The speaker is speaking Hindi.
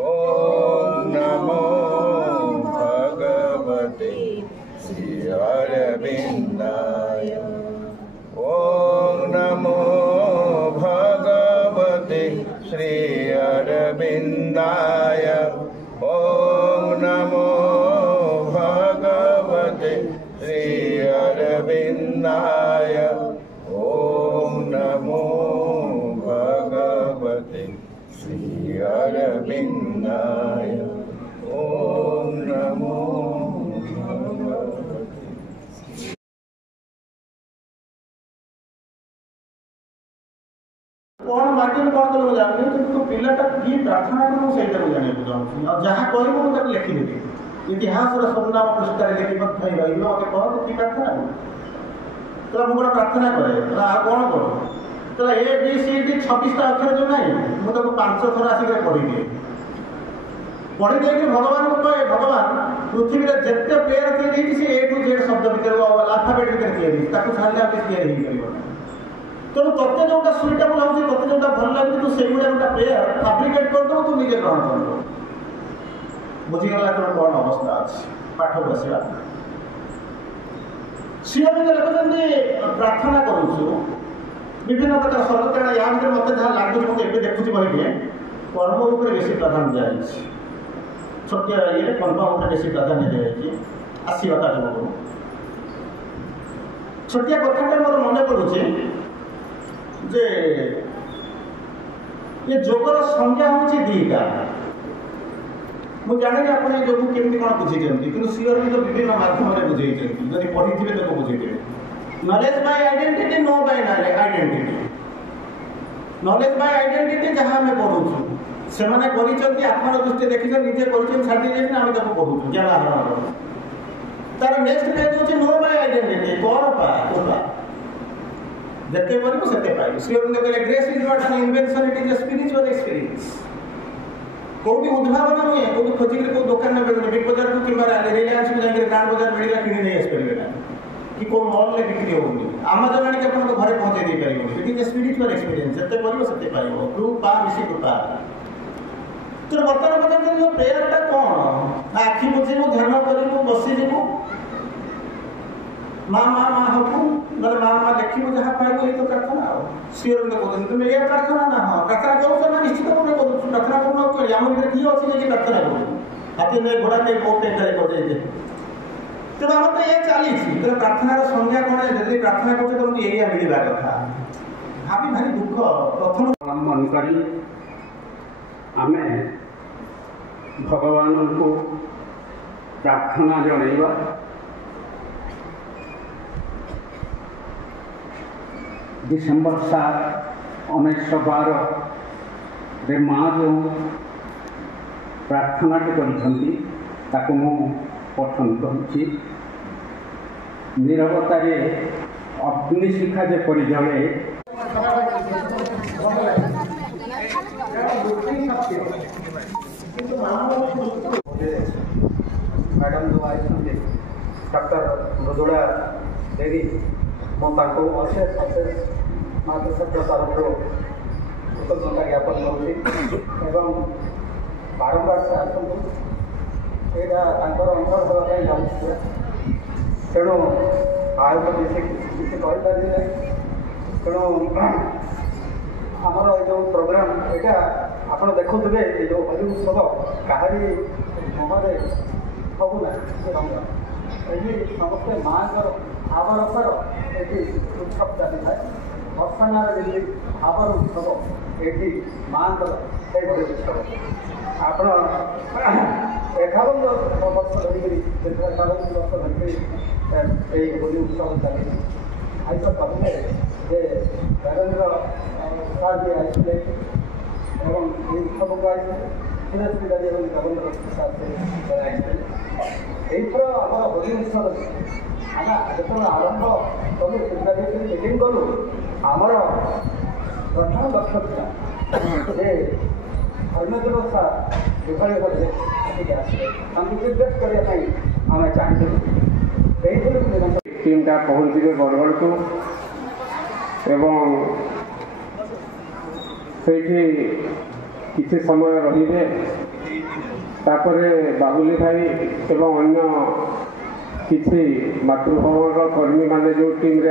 ओम नमो भगवते श्री अरविंदाय। ओम नमो भगवते श्री अरविंदाय। ओम नमो भगवते श्री अरविंदाय। ओम नमो भगवते श्री अरविंदाय। ओम नमो कौन माध्यम कौन तो जानते हैं तो पिलाटा की प्रार्थना को सहीटा जाने को चाहूँ और जहाँ कहूँ मुझे लिखिदेवी इतिहास स्वनाम पृष्ठार लिखिबद्ध हो रही मत कह तो की प्रार्थना तो मुझे प्रार्थना करे कौन कर तो ए बी सी डी 26टा अक्षर जो ना मुझे 5 थर आसिक पढ़ी दिए पढ़ी दे भगवान को कहे भगवान पृथ्वी में जिते प्लेयर तैयारी सी ए टू जेड शब्द भितर आल्फाबेट भितर तैयारी छाड़िले आगे तैयारी हो तेणु तत्ते जोटा सुइटेबल होती तत्ते जोटा भल लगे तू से गोटे प्लेयर फैब्रिकेट करदे तू निजे ग्रहण कर बुझीगला तेणु कौन अवस्था अच्छी पाठ को आसवा सीएम लिखुच्च प्रार्थना करुचु विभिन्न प्रकार शब्द कारण या भर मत जहाँ लगुच मुझे एवं देखुची बही कर्म उपर बेसी प्राधान्य दिखाई छोटिया ये कर्म उपर बेसी प्राधान्य दिखाई आसवाता जो छोटिया कथाटे मोर मन पड़ुचे जे ये जोगर संज्ञा हूँ दीटा मुझे जाने आपड़ योग केमी कौन बुझे कि सीओर भी तो विभिन्न माध्यम बुझे जब पढ़ी थे तो बुझे knowledge by identity no by identity knowledge by identity जहाँ आम पढ़ू से आत्मार दृष्टि देखी निजे छाड़ी आम पढ़ू ज्ञान आहरण तार नेक्स्ट पेज हूँ नो बाय आइडेंटिटी कौन पा जिते करू से कहले grace is not an invention it is a spiritual experience कोई उद्भावन नुहे कोई खोजिक कोई दुकान में मिलूनी बिग बजार को कि रिलायंस को जाकर ग्रांड बजार मिलला कि नहीं आसपारे ना कि कोई मॉल में बिक्री होनी आमाजन आने के घर पहुँचे दे पार it is a spiritual experience जिते कर से पाइब कृपा मिशी कृपा तो बर्तमान पचार जो प्रेयरटा कौन आखि बुझेबू ध्यान करूँ बसीजु माँ माँ माँ हबू ना माँ माँ देखू जहाँ पाइब ये तो प्रार्थना सीओर कहते तुम ये प्रार्थना ना हाँ प्रार्थना करूँ ना निश्चित भाव में करूँ प्रार्थना करूँ आम भर किए अच्छे कि प्रार्थना करूँ हाथी नहीं घोड़ा नहीं बहुत टेंटारे कर तेना आम तो ये चली प्रार्थनार संज्ञा कौन जब प्रार्थना करते तुमको ये मिलवा कथा भाभी भारी दुख प्रथम मन करी आमे भगवान को प्रार्थना जनइबा डिसेम्बर 7 1912 माँ जो प्रार्थना कर पठन करुच्ची नीरवतार अग्निशिखा जेपरी जले मैडम जो आई डॉक्टर मृदुला देवी मुझे अशेष अशेष महाप्रसाद तरफ कृतज्ञता ज्ञापन करुँगी बारंबार से आसतु यहाँ अंतर जाऊँ तेणु आज बेसी किसी कहीपर ना तेणु आमर जो प्रोग्राम यहाँ आप देखुए जो होली उत्सव कहारी मुहरे सबू ना रंग ये समस्ते माँ आवारतार ये उत्सव चली था भर्षणार जमी आवर उत्सव ये माँ उत्सव आप 51 वर्ष धरिक 51 वर्ष धरिक होली उत्सव चली आई तो कहले जे नरेंद्र सार जी आई उत्सव को आई सुरेश पिलाजी नरेंद्र प्रसाद एथर आम होली उत्सव आम जो आरंभ कलु मीटिंग कलु आमर प्रधान लक्ष्य था धर्मेन्द्र सार किभली भावे रिक्वेस्ट करने आम चाहूँ टीमटा पहुँचे बरगढ़ को एवं କିଛି ସମୟ ରହିବେ। ତାପରେ ବାବୁଲି ଭାଇ ଏବଂ ଅନ୍ୟ କିଛି ମାତୃଭବନର କର୍ମୀମାନେ ଯେଉଁ ଟିମ୍ରେ